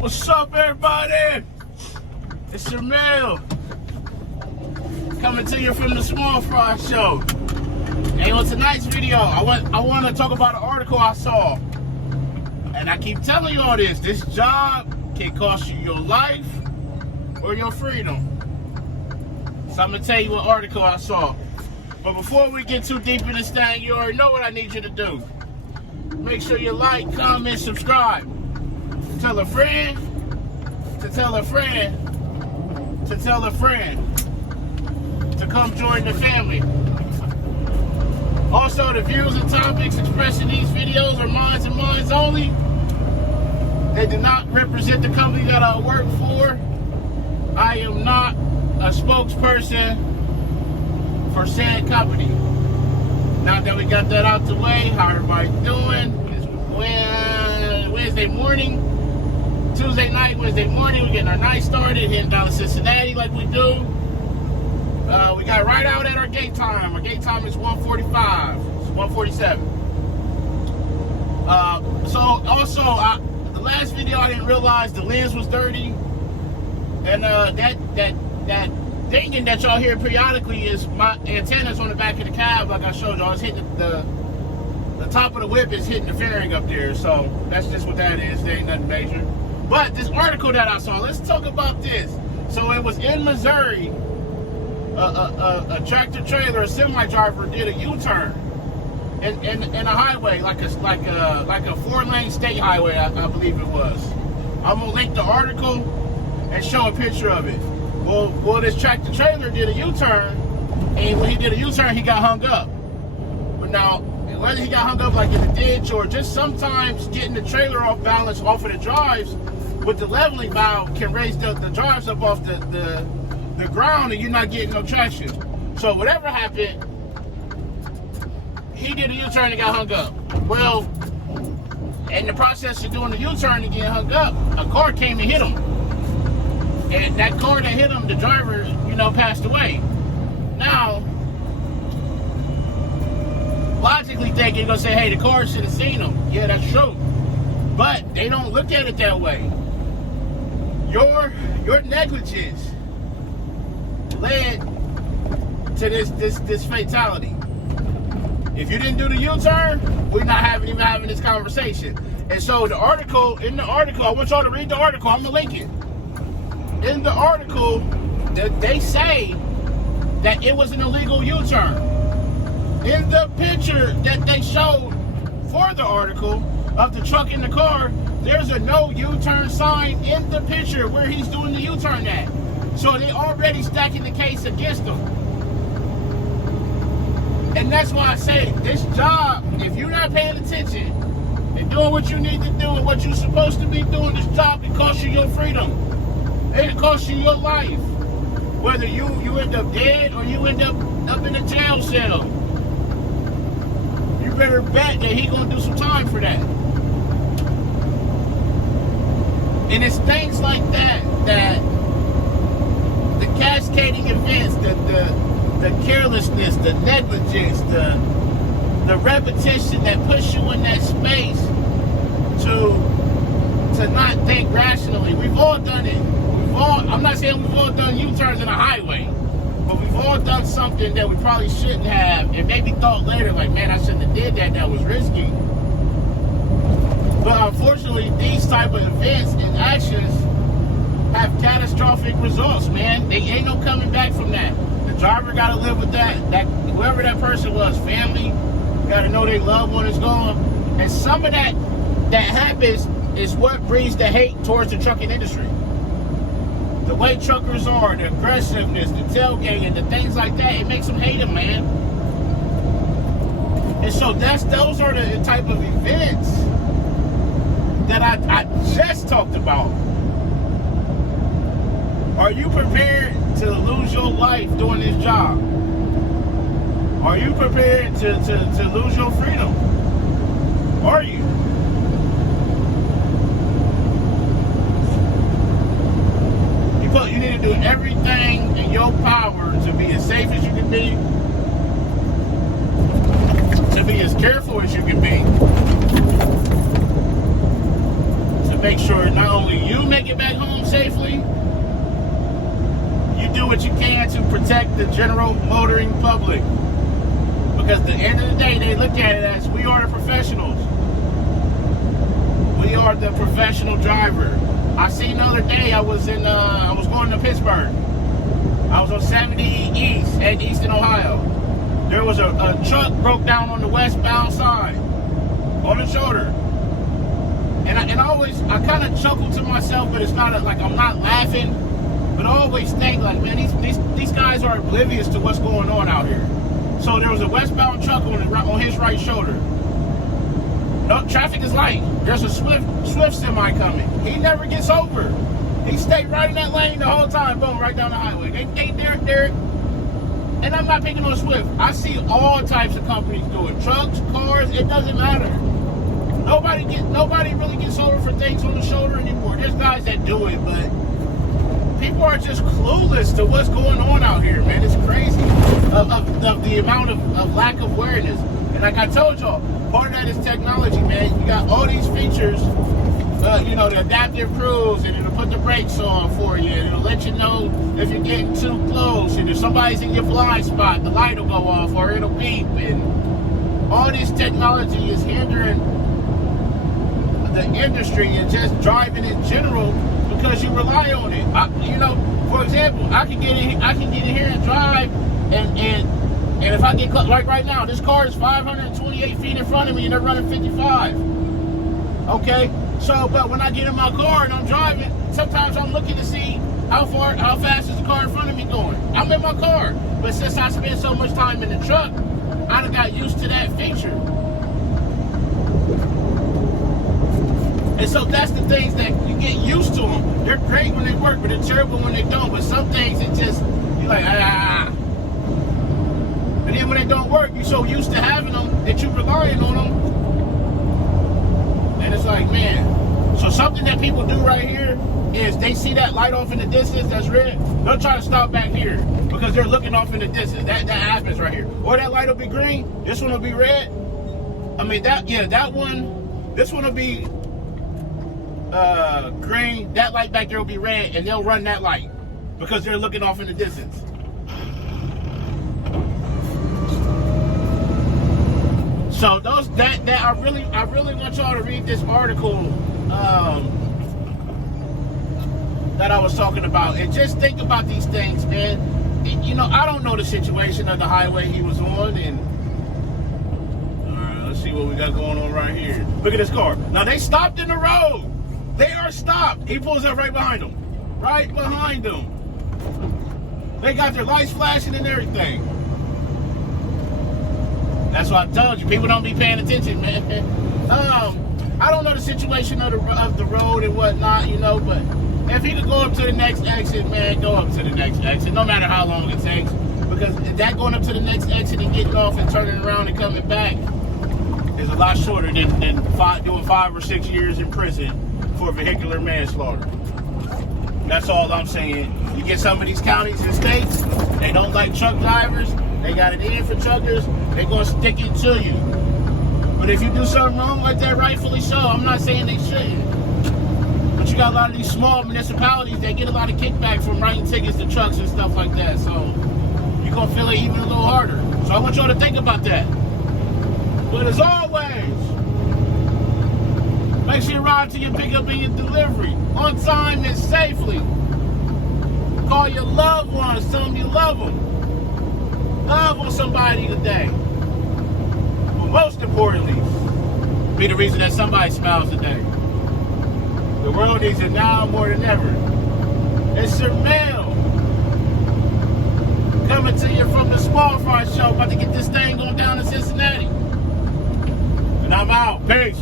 What's up, everybody? It's Shamil coming to you from the Small Fry Show. And on tonight's video, I want to talk about an article I saw. And I keep telling you all this. This job can cost you your life or your freedom. So I'm going to tell you what article I saw. But before we get too deep in this thing, you already know what I need you to do. Make sure you like, comment, subscribe. Tell a friend, to tell a friend, to tell a friend to come join the family. Also, the views and topics expressed in these videos are mine and mine only. They do not represent the company that I work for. I am not a spokesperson for said company. Now that we got that out the way, how everybody doing? It's Wednesday morning, Tuesday night, Wednesday morning. We're getting our night started, heading down to Cincinnati like we do. We got right out at our gate time. Our gate time is 1:45. It's 1:47. So also, the last video I didn't realize the lens was dirty, and that dinging that y'all hear periodically is my antennas on the back of the cab, like I showed y'all. It's hitting the top of the whip is hitting the fairing up there, so that's just what that is. There ain't nothing major. But this article that I saw, let's talk about this. So it was in Missouri. A tractor trailer, a semi driver did a U-turn in a highway, like a 4-lane state highway, I believe it was. I'm gonna link the article and show a picture of it. Well, this tractor trailer did a U-turn, and when he did a U-turn, he got hung up. But now, whether he got hung up like in a ditch or just sometimes getting the trailer off balance off of the drives with the leveling valve can raise the drives up off the ground and you're not getting no traction. So whatever happened, he did a U-turn and got hung up. Well, in the process of doing the U-turn and getting hung up, a car came and hit him. And that car that hit him, the driver, passed away. Now, logically thinking, you're going to say, hey, the car should have seen him. Yeah, that's true. But they don't look at it that way. Your negligence led to this fatality. If you didn't do the U-turn, we're not even having this conversation. And so in the article, I want y'all to read the article. I'm gonna link it. In the article, they say that it was an illegal U-turn. In the picture that they showed for the article of the truck in the car, there's a no U-turn sign in the picture where he's doing the U-turn at. So they already stacking the case against them. And that's why I say this job, if you're not paying attention and doing what you need to do and what you're supposed to be doing, this job can cost you your freedom. It can cost you your life. Whether you end up dead or you end up in a jail cell. You better bet that he's gonna do some time for that. And it's things like that the cascading events, the carelessness, the negligence, the repetition that puts you in that space to not think rationally. We've all done it. I'm not saying we've all done U-turns in a highway, but we've all done something that we probably shouldn't have, and maybe thought later, like, man, I shouldn't have did that. That was risky. But unfortunately, these type of events and actions have catastrophic results, man. They ain't no coming back from that. The driver got to live with that. Whoever that person was, family, got to know their loved one is gone. And some of that happens is what breeds the hate towards the trucking industry. The way truckers are, the aggressiveness, the tailgating, the things like that, it makes them hate them, man. And so those are the type of events that I just talked about. Are you prepared to lose your life doing this job? Are you prepared to lose your freedom? Are you? You need to do everything in your power to be as safe as you can be, to be as careful as you can be, to make sure not only you make it back home safely, you do what you can to protect the general motoring public. Because at the end of the day, they look at it as we are the professionals. We are the professional driver. I seen the other day, I was going to Pittsburgh. I was on 70 East at Easton, Ohio. There was a truck broke down on the westbound side, on the shoulder. And I kind of chuckle to myself, but it's not like I'm not laughing. But I always think like, man, these guys are oblivious to what's going on out here. So there was a westbound truck on his right shoulder. No, traffic is light. There's a Swift semi coming. He never gets over. He stayed right in that lane the whole time. Boom, right down the highway. They there. And I'm not picking on Swift. I see all types of companies do it. Trucks, cars, it doesn't matter. Nobody really gets over for things on the shoulder anymore. There's guys that do it, but people are just clueless to what's going on out here, man. It's crazy of the amount of lack of awareness. And like I told y'all, part of that is technology, man. You got all these features, the adaptive cruise, and it'll put the brakes on for you, and it'll let you know if you're getting too close, and if somebody's in your blind spot, the light will go off, or it'll beep, and all this technology is hindering the industry and just driving in general because you rely on it. For example, I can get in here and drive, and if I get like right now, this car is 528 feet in front of me, and they're running 55. Okay, so but when I get in my car and I'm driving, sometimes I'm looking to see how fast is the car in front of me going. I'm in my car, but since I spend so much time in the truck, I done got used to that feature. And so that's the things that you get used to them. They're great when they work, but they're terrible when they don't. But some things, it just, you're like, And then when they don't work, you're so used to having them that you're relying on them. And it's like, man. So something that people do right here is they see that light off in the distance that's red, they'll try to stop back here because they're looking off in the distance. That happens right here. Or that light will be green, this one will be red. I mean, that one, this one will be green, that light back there will be red, and they'll run that light because they're looking off in the distance. So I really want y'all to read this article that I was talking about, and just think about these things, man. I don't know the situation of the highway he was on, and all right, let's see what we got going on right here. Look at this car. Now they stopped in the road. They are stopped. He pulls up right behind them. Right behind them. They got their lights flashing and everything. That's what I told you. People don't be paying attention, man. I don't know the situation of the road and whatnot, but if he could go up to the next exit, man, go up to the next exit, no matter how long it takes. Because that going up to the next exit and getting off and turning around and coming back is a lot shorter than doing 5 or 6 years in prison for vehicular manslaughter. That's all I'm saying. You get some of these counties and states, they don't like truck drivers. They got it in for truckers. They're going to stick it to you. But if you do something wrong like that, rightfully so, I'm not saying they shouldn't. But you got a lot of these small municipalities that get a lot of kickback from writing tickets to trucks and stuff like that. So you're going to feel it even a little harder. So I want y'all to think about that. But as always, make sure you ride to your pickup and your delivery on time and safely. Call your loved ones, tell them you love them. Love on somebody today. But most importantly, be the reason that somebody smiles today. The world needs it now more than ever. It's Sir Mel coming to you from the Small Fry Show, about to get this thing going down in Cincinnati. And I'm out. Peace.